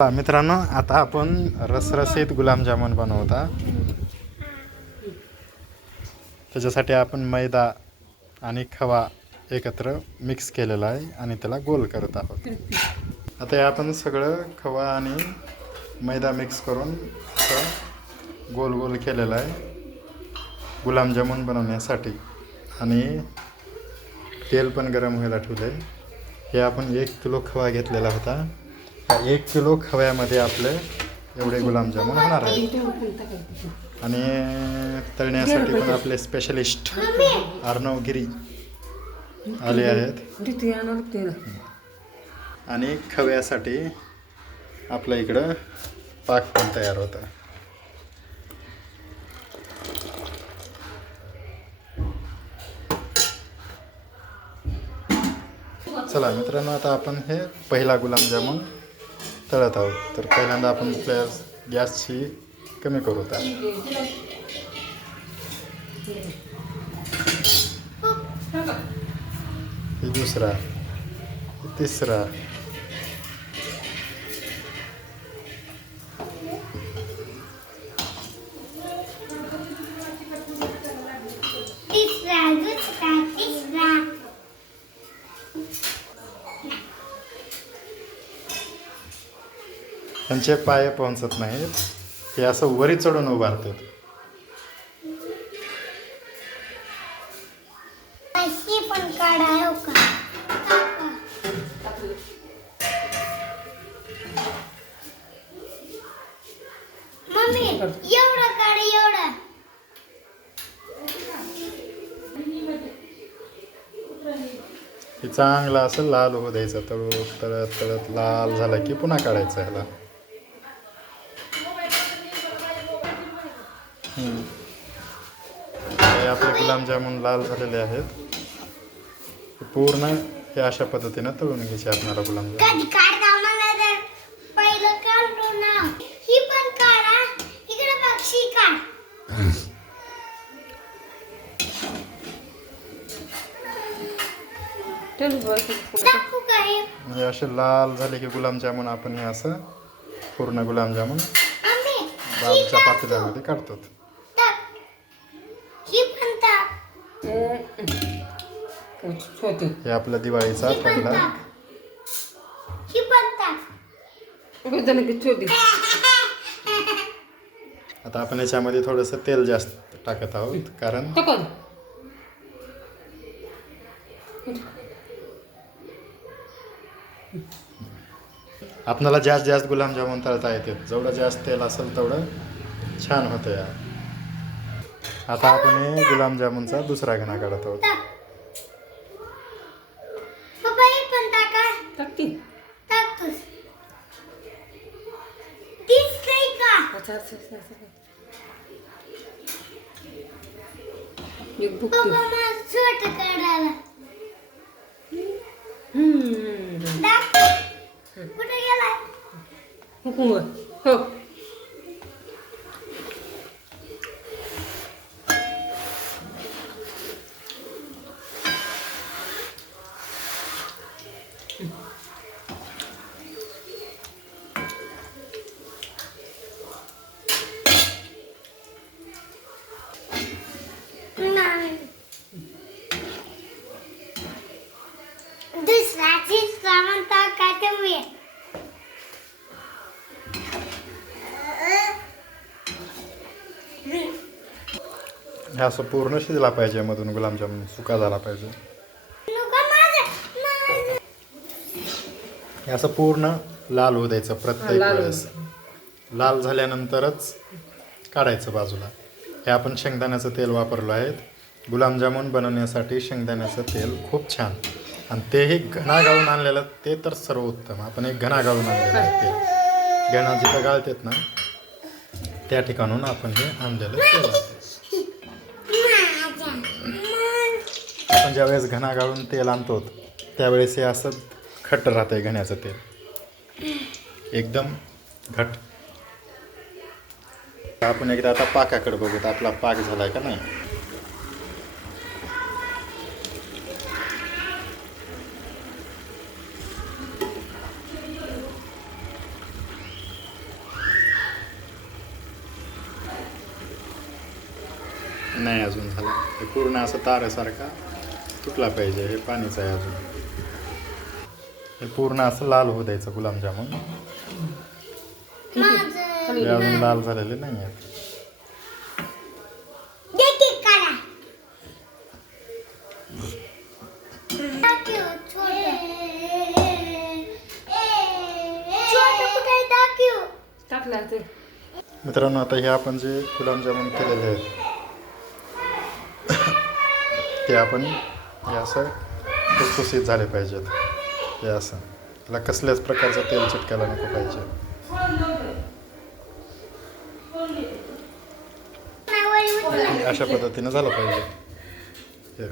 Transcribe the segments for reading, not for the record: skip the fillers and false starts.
मित्रांनो, आता आपण रसरशीत गुलाबजामुन बनवता. त्याच्यासाठी आपण मैदा आणि खवा एकत्र मिक्स केलेला आहे आणि त्याला गोल करत आहोत. आता हे आपण सगळं खवा आणि मैदा मिक्स करून गोल गोल केलेला आहे गुलाबजामुन बनवण्यासाठी. आणि तेल पण गरम व्हायला ठेवलं आहे. हे आपण 1 किलो खवा घेतलेला होता. 1 किलो खव्यामध्ये आपले एवढे गुलाबजामुन होणार आहेत. आणि तळण्यासाठी पण आपले स्पेशलिस्ट अर्णव गिरी आले आहेत. आणि खव्यासाठी आपल्या इकडं पाक पण तयार होता. चला मित्रांनो, आता आपण हे पहिला गुलाबजामुन तळत आहोत. तर पहिल्यांदा आपण गॅसची कमी करू. हे दुसरा, तिसरा, त्यांचे पाय पोहोचत नाहीत. हे असं वरी चढून उभारतात. हे चांगलं असं लाल होऊ द्यायचं. तळत तळत लाल झाला की पुन्हा काढायचं ह्याला. हे आपले गुलाबजामुन लाल झालेले आहेत. पूर्ण हे अशा पद्धतीनं तळून घ्यायचे आपल्याला गुलाबजामुन. हे असे लाल झाले की गुलाबजामुन आपण हे असं पूर्ण गुलाबजामुन बाजूच्या पातेल्यामध्ये काढतो. हे आपला दिवाळीचा पहिला. आता आपण याच्यामध्ये थोडंसं तेल जास्त टाकत आहोत, कारण आपल्याला जास्त गुलाबजामुन तळता येते. जेवढं जास्त तेल असेल तेवढं छान होतं या. आता आपण हे गुलाबजामुनचा दुसरा घणा काढत आहोत. हे असं पूर्ण शिजला पाहिजे. मधून गुलाबजामुन सुका झाला पाहिजे. हे असं पूर्ण लाल होऊ द्यायचं प्रत्येक वेळेस. लाल झाल्यानंतरच काढायचं बाजूला. हे आपण शेंगदाण्याचं तेल वापरलं आहे. गुलाबजामुन बनवण्यासाठी शेंगदाण्याचं तेल खूप छान. आणि तेही घणा गाळून आणलेलं ते तर सर्वोत्तम. आपण एक घणा गाळून आणलेलं आहे तेल. घणा जिथं गाळतात ना त्या ठिकाणून आपण हे आणलेलं तेल आहे. आपण ज्यावेळेस घणा गाळून तेल आणतो त्यावेळेस हे असं घट्ट राहतंय घण्याचं तेल, एकदम घट्ट. आपण एकदा आता पाकाकडे बघूत. आपला पाक झालाय का नाही. नाही अजून झालं. हे पूर्ण असं ताऱ्यासारखा तुटला पाहिजे. हे पाणीच आहे अजून. हे पूर्ण असं लाल होऊ द्यायचं गुलाबजामुन. हे अजून लाल झालेले नाही आहेत. मित्रांनो आता हे आपण जे गुलाबजामुन केलेले आहेत ते आपण हे असं खुसखुशीत झाले पाहिजेत. हे असं त्याला कसल्याच प्रकारचं तेल चिटकायला नको पाहिजे. अशा पद्धतीनं झालं पाहिजे. हे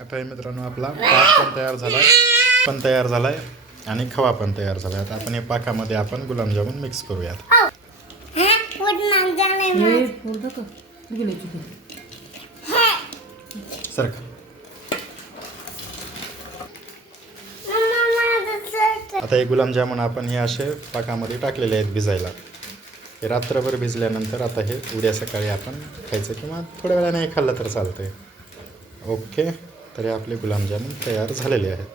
आता हे मित्रांनो आपला पाक पण तयार झालाय आणि खवा पण तयार झालाय. आता आपण या पाकामध्ये आपण गुलाबजामुन मिक्स करूयात. सरका. आता हे गुलाबजामुन आपण हे असे पाकामध्ये टाकलेले आहेत भिजायला. हे रात्रभर भिजल्यानंतर आता हे उद्या सकाळी आपण खायचं किंवा थोड्या वेळाने खाल्लं तर चालतंय. ओके, तर हे आपले गुलाबजामुन तयार झालेले आहेत.